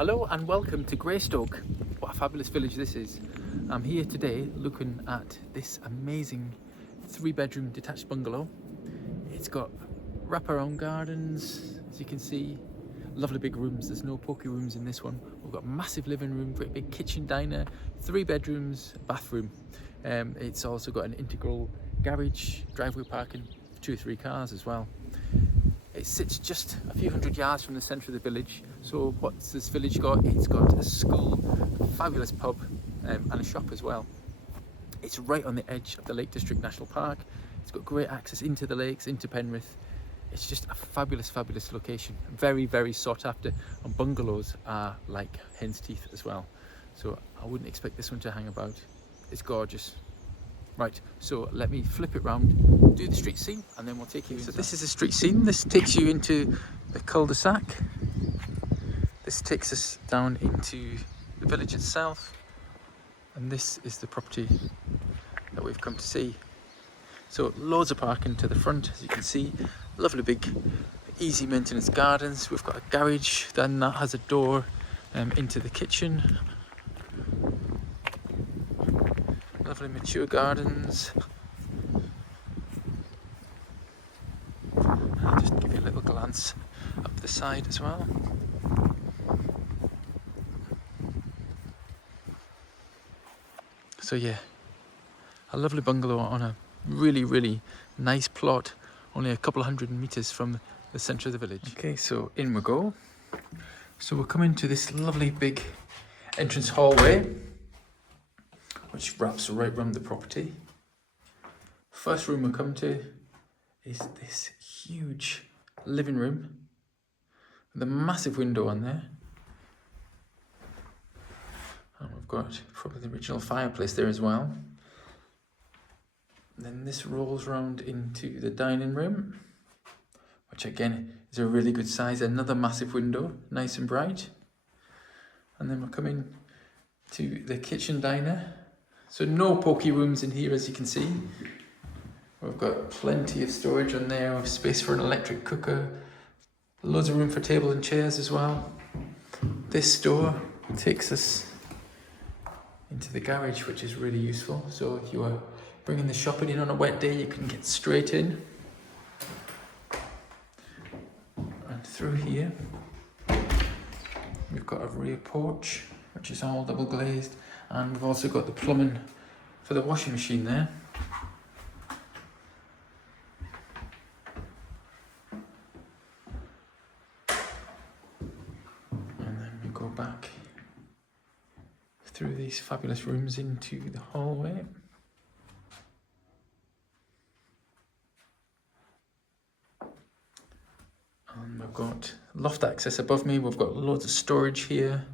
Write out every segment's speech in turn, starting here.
Hello and welcome to Greystoke. What a fabulous village this is. I'm here today looking at this amazing 3-bedroom detached bungalow. It's got wraparound gardens, as you can see, lovely big rooms. There's no pokey rooms in this one. We've got a massive living room, great big kitchen diner, 3 bedrooms, bathroom. It's also got an integral garage, driveway parking, 2 or 3 cars as well. It sits just a few hundred yards from the centre of the village. So what's this village got? It's got a school, a fabulous pub and a shop as well. It's right on the edge of the Lake District National Park. It's got great access into the lakes, into Penrith. It's just a fabulous, fabulous location. Very, very sought after, and bungalows are like hen's teeth as well. So I wouldn't expect this one to hang about. It's gorgeous. Right, so let me flip it round, do the street scene, and then we'll take you inside. So this is the street scene. This takes you into the cul-de-sac. This takes us down into the village itself. And this is the property that we've come to see. So loads of parking to the front, as you can see. Lovely big, easy maintenance gardens. We've got a garage, then that has a door into the kitchen. Lovely mature gardens. I'll just give you a little glance up the side as well. So yeah, a lovely bungalow on a really, really nice plot, only a couple of 100 metres from the centre of the village. Okay, so in we go. So we're coming to this lovely big entrance hallway, which wraps right around the property. First room we come to is this huge living room with a massive window on there. And we've got probably the original fireplace there as well. And then this rolls round into the dining room, which again is a really good size. Another massive window, nice and bright. And then we're coming to the kitchen diner. So no pokey rooms in here, as you can see. We've got plenty of storage on there, with space for an electric cooker, loads of room for tables and chairs as well. This door takes us into the garage, which is really useful. So if you are bringing the shopping in on a wet day, you can get straight in. And through here, we've got a rear porch, which is all double glazed. And we've also got the plumbing for the washing machine there. And then we go back through these fabulous rooms into the hallway. And we've got loft access above me. We've got loads of storage here.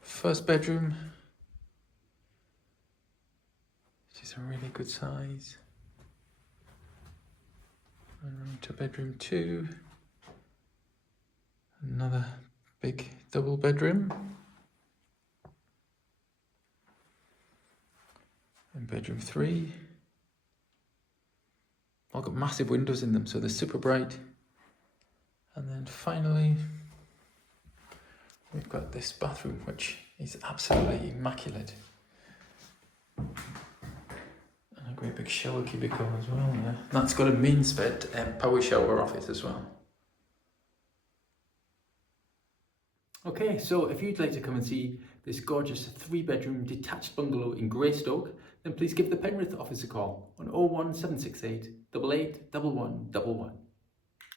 First bedroom, which is a really good size. And room to bedroom 2. Another big double bedroom. And bedroom 3. All got massive windows in them, so they're super bright. And then finally, we've got this bathroom, which is absolutely immaculate. And a great big shower cubicle as well. Yeah. That's got a mains bed and power shower off it as well. Okay, so if you'd like to come and see this gorgeous 3-bedroom detached bungalow in Greystoke, then please give the Penrith office a call on 01768 88 11 11.